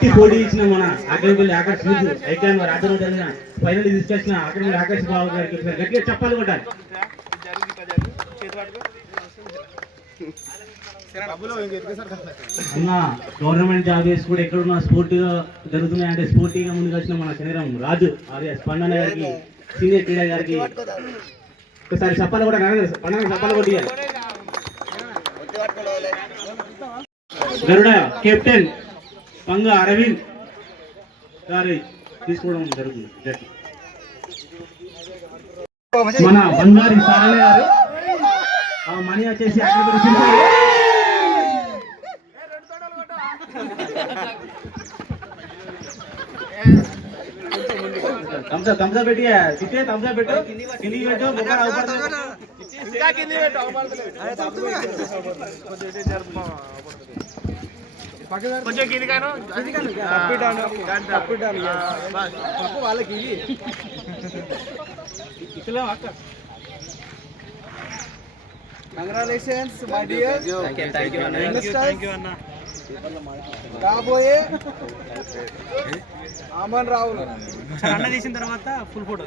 పోటీ ఇచ్చిన మన అక్కడికి ఆకాశ్ ఐకాన్ రాజ్యంలో జరిగిన ఫైనల్ తీసుకొచ్చిన అక్కడ ఆకాశ్ బాబు గారికి గట్టిగా చెప్పాలి కొట్టాలి. అన్న గవర్నమెంట్ జాబ్ చేసి కూడా ఎక్కడున్నా స్పోర్టివ్గా జరుగుతున్నాయి అంటే స్పోర్టివ్గా ముందుకు వచ్చిన మన శనిరామ్ రాజు అదే స్పందన గారికి సీనియర్ క్రీడా గారికి ఒకసారి చెప్పాలి కూడా పండుగ చెప్పాలి కొట్టియాలి. గరుడ కెప్టెన్ పంగ అరవింద్ గారి తీసుకోవడం జరుగుతుంది. మన బంగారి సారణ గారు మనీ వచ్చేసి తమ్సా పెట్టి తిట్టే తమ్సా పెట్టు కిందికి పెట్టు కొంచెం కిందికాను వాళ్ళకి congratulations my dear. Thank you అన్న. రాబోయే అమన్ రావు అన్న తీసిన తర్వాత full photo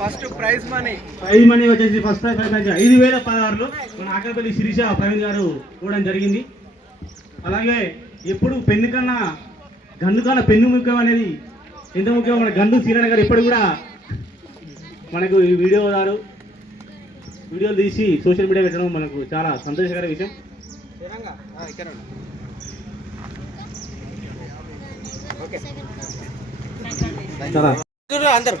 first prize money వచ్చేసి ఫస్ట్ ప్రైజ్ 5,016 మన ఆకపల్లి శిరీష ప్రవీణ్ గారు ఇవ్వడం జరిగింది. అలాగే ఎప్పుడు పెన్ను కన్నా గన్ను కన్నా పెన్ను ముఖ్యం అనేది ఎంత ముఖ్యం మన గన్ను సీరణ గారు ఎప్పుడు కూడా మనకు ఈ వీడియోలు తీసి సోషల్ మీడియా పెట్టడం మనకు చాలా సంతోషకర విషయం. అందరూ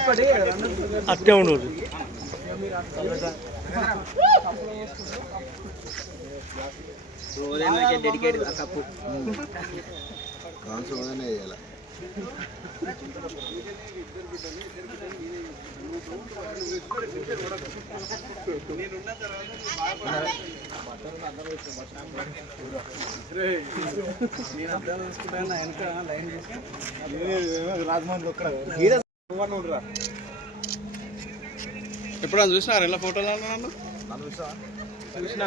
ఒకటి అట్టే ఉండదు. డెడికేట్ కప్పు ఎప్పుడన్నా చూసినారు ఎలా ఫోటోలు నన్ను చూసిన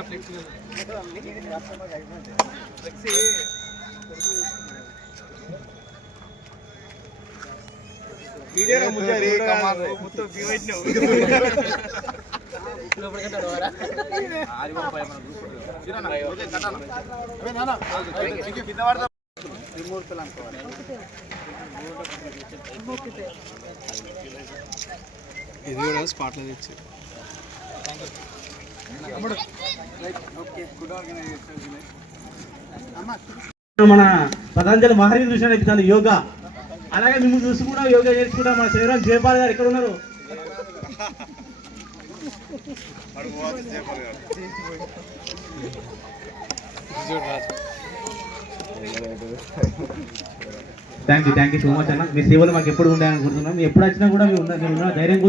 ఇది కూడా స్పాట్లో తెచ్చి మన పతంజలి మహర్షి చూసినట్టు యోగా, అలాగే మిమ్మల్ని చూసి కూడా యోగా చేసుకుంటా మన శరీరం జయపాల్ గారు ఎక్కడ ఉన్నారు? థ్యాంక్ యూ సో మచ్ అన్న. మీ సేవలు మాకు ఎప్పుడు ఉండాలని అనుకుంటున్నాం. మీరు ఎప్పుడు వచ్చినా కూడా మీరు ఉన్న ధైర్యం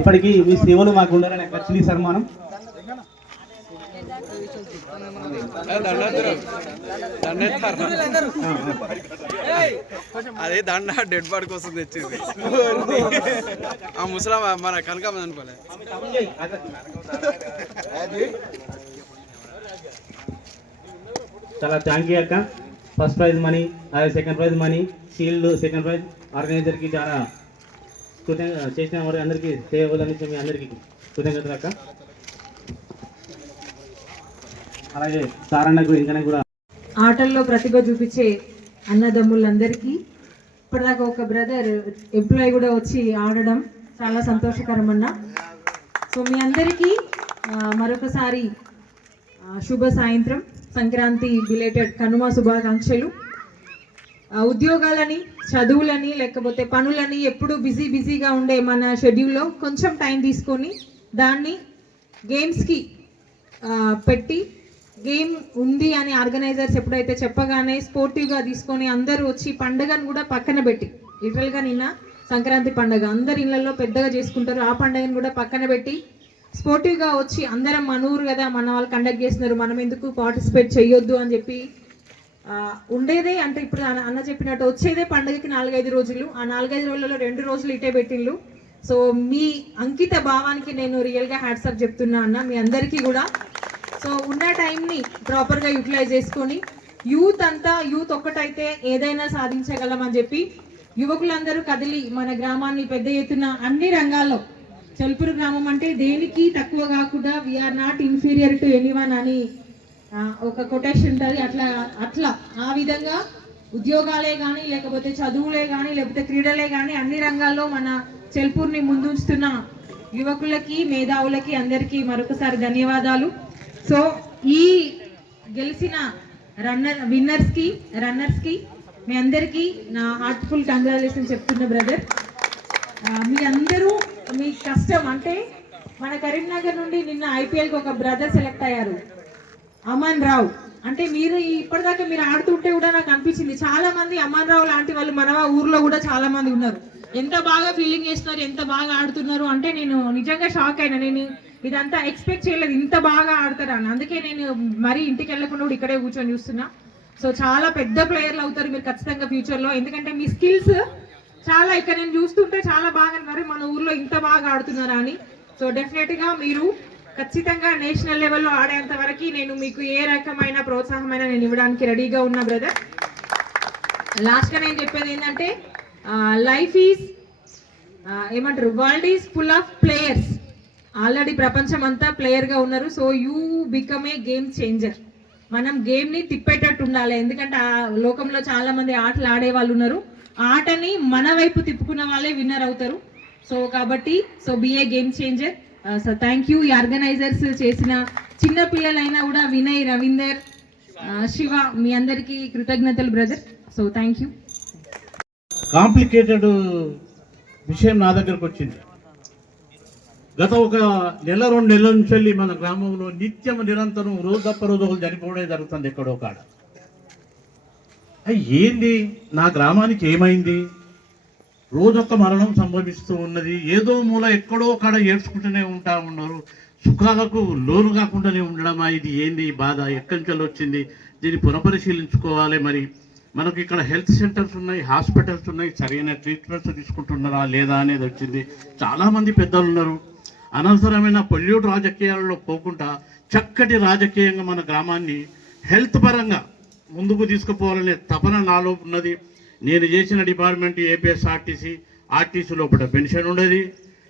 ఎప్పటికీ మీ సేవలు మాకు ఉండాలని ఖచ్చితంగా సన్మానం. అదే దండ డెడ్ బాడీ కోసం తెచ్చింది ఆ ముసలా మన కనకామ అనుకోలే. చాలా థ్యాంక్ యూ అక్క. ఫస్ట్ ప్రైజ్ మనీ, అలాగే second prize money, shield, second prize ఆర్గనైజర్కి చాలా కృతజ్ఞత చేసిన వారి అందరికీ సేవలు అందించిన మీ అందరికీ కృతజ్ఞతలు అక్క. అలాగే సారన్నకు ఇంకా కూడా ఆటల్లో ప్రతిభ చూపించే అన్నదమ్ములందరికీ ఇప్పటిదాకా ఒక బ్రదర్ ఎంప్లాయీ కూడా వచ్చి ఆడడం చాలా సంతోషకరం అన్న. సో మీ అందరికీ మరొకసారి శుభ సాయంత్రం, సంక్రాంతి బిలేటెడ్ కనుమ శుభాకాంక్షలు. ఉద్యోగాలని, చదువులని, లేకపోతే పనులని ఎప్పుడు బిజీగా ఉండే మన షెడ్యూల్లో కొంచెం టైం తీసుకొని దాన్ని గేమ్స్కి పెట్టి, గేమ్ ఉంది అని ఆర్గనైజర్స్ ఎప్పుడైతే చెప్పగానే స్పోర్టివ్గా తీసుకొని అందరూ వచ్చి పండుగను కూడా పక్కన పెట్టి, లిటరల్గా నిన్న సంక్రాంతి పండుగ అందరి ఇళ్లలో పెద్దగా చేసుకుంటారు, ఆ పండుగను కూడా పక్కన పెట్టి స్పోర్టివ్గా వచ్చి అందరం మన ఊరు కదా, మన వాళ్ళు కండక్ట్ చేస్తున్నారు, మనం ఎందుకు పార్టిసిపేట్ చేయొద్దు అని చెప్పి ఉండేదే అంటే ఇప్పుడు అన్న చెప్పినట్టు వచ్చేదే పండుగకి 4-5 రోజులు, ఆ 4-5 రోజులలో 2 రోజులు ఇటే పెట్టిళ్ళు. సో మీ అంకిత భావానికి నేను రియల్గా హ్యాట్సాప్ చెప్తున్నా అన్న, మీ అందరికీ కూడా. సో ఉన్న టైంని ప్రాపర్గా యూటిలైజ్ చేసుకొని యూత్ ఒక్కటైతే ఏదైనా సాధించగలమని చెప్పి యువకులందరూ కదిలి మన గ్రామాన్ని పెద్ద ఎత్తున అన్ని రంగాల్లో, చెల్పూరు గ్రామం అంటే దేనికి తక్కువ కాకుండా we are not inferior to anyone అని ఒక కొటేషన్ ఉంటుంది. అట్లా ఆ విధంగా ఉద్యోగాలే కానీ, లేకపోతే చదువులే కానీ, లేకపోతే క్రీడలే కానీ అన్ని రంగాల్లో మన చెల్పూర్ని ముందుంచుతున్న యువకులకి, మేధావులకి అందరికీ మరొకసారి ధన్యవాదాలు. సో ఈ గెలిచిన రన్నర్స్కి మీ అందరికీ నా హార్ట్ఫుల్ కంగ్రాచులేషన్ చెప్తున్నా బ్రదర్. మీ అందరూ మీ కష్టం అంటే మన కరీంనగర్ నుండి నిన్న ఐపీఎల్కి ఒక బ్రదర్ సెలెక్ట్ అయ్యారు, అమన్ రావు. అంటే మీరు ఇప్పటిదాకా మీరు ఆడుతుంటే కూడా నాకు అనిపించింది చాలా మంది అమన్ రావు లాంటి వాళ్ళు మన ఊర్లో కూడా చాలా మంది ఉన్నారు. ఎంత బాగా ఫీలింగ్ చేస్తున్నారు, ఎంత బాగా ఆడుతున్నారు అంటే నేను నిజంగా షాక్ అయినా. నేను ఇదంతా ఎక్స్పెక్ట్ చేయలేదు, ఇంత బాగా ఆడతారని. అందుకే నేను మరీ ఇంటికి వెళ్ళకుండా కూడా ఇక్కడే కూర్చొని చూస్తున్నా. సో చాలా పెద్ద ప్లేయర్లు అవుతారు మీరు ఖచ్చితంగా ఫ్యూచర్లో, ఎందుకంటే మీ స్కిల్స్ చాలా ఇక్కడ నేను చూస్తుంటే చాలా బాగా మరి మన ఊర్లో ఇంత బాగా ఆడుతున్నారా అని. సో డెఫినెట్గా మీరు ఖచ్చితంగా నేషనల్ లెవెల్లో ఆడేంత వరకు నేను మీకు ఏ రకమైన ప్రోత్సాహమైన నేను ఇవ్వడానికి రెడీగా ఉన్నా బ్రదర్. లాస్ట్గా నేను చెప్పేది ఏంటంటే లైఫ్ ఈజ్ ఏమంటారు, world is full of players. Already ప్రపంచం అంతా ప్లేయర్గా ఉన్నారు. So you become a game changer. మనం గేమ్ని తిప్పేటట్టు ఉండాలి, ఎందుకంటే ఆ లోకంలో చాలా మంది ఆటలు ఆడే వాళ్ళు ఉన్నారు. ఆటని మన వైపు తిప్పుకున్న వాళ్ళే విన్నర్ అవుతారు. సో కాబట్టి be a game changer. So thank you. ఈ ఆర్గనైజర్స్ చేసిన చిన్న పిల్లలైనా కూడా వినయ్, రవీందర్, శివ మీ అందరికీ కృతజ్ఞతలు brother. So thank you. Complicated విషయం నా దగ్గరకు వచ్చింది. గత ఒక 1-2 నెలల నుంచి వెళ్ళి మన గ్రామంలో నిత్యం నిరంతరం రోజు తప్ప రోజు ఒకరు చనిపోవడే జరుగుతుంది ఎక్కడో కాడ. ఏంది నా గ్రామానికి ఏమైంది, రోజొక్క మరణం సంభవిస్తూ ఉన్నది, ఏదో మూల ఎక్కడో కాడ ఏడ్చుకుంటూనే ఉన్నారు, సుఖాలకు లోను కాకుండానే ఉండడమా, ఇది ఏంది బాధ, ఎక్కడి నుంచి వచ్చింది, దీన్ని పునఃపరిశీలించుకోవాలి. మరి మనకు ఇక్కడ హెల్త్ సెంటర్స్ ఉన్నాయి, హాస్పిటల్స్ ఉన్నాయి, సరైన ట్రీట్మెంట్స్ తీసుకుంటున్నారా లేదా అనేది వచ్చింది. చాలామంది పెద్దలు ఉన్నారు. అనవసరమైన పొల్యూట్ రాజకీయాలలో పోకుండా చక్కటి రాజకీయంగా మన గ్రామాన్ని హెల్త్ పరంగా ముందుకు తీసుకుపోవాలనే తపన నాలో ఉన్నది. నేను చేసిన డిపార్ట్మెంట్ ఆర్టీసీ లోపల పెన్షన్ ఉండదు,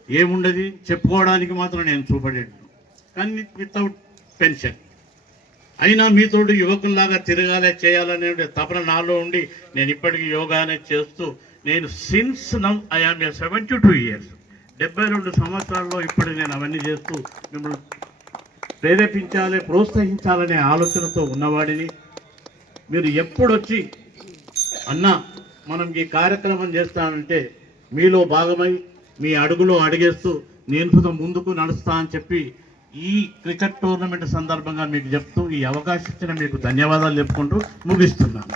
ఏముండదు, చెప్పుకోవడానికి మాత్రం నేను చూపలేను, కానీ వితౌట్ పెన్షన్. అయినా మీతోటి యువకుల్లాగా తిరగాలే, చేయాలనే తపన నాలో ఉండి నేను ఇప్పటికీ యోగానే చేస్తూ నేను since now I am 72 years 72 సంవత్సరాల్లో ఇప్పటికి నేను అవన్నీ చేస్తూ మిమ్మల్ని ప్రేరేపించాలి, ప్రోత్సహించాలనే ఆలోచనతో ఉన్నవాడిని. మీరు ఎప్పుడొచ్చి అన్నా మనం ఈ కార్యక్రమం చేస్తానంటే మీలో భాగమై మీ అడుగులో అడిగేస్తూ నేను కూడా ముందుకు నడుస్తా అని చెప్పి ఈ క్రికెట్ టోర్నమెంట్ సందర్భంగా మీకు చెప్తూ ఈ అవకాశం ఇచ్చిన మీకు ధన్యవాదాలు చెప్పుకుంటూ ముగిస్తున్నాను.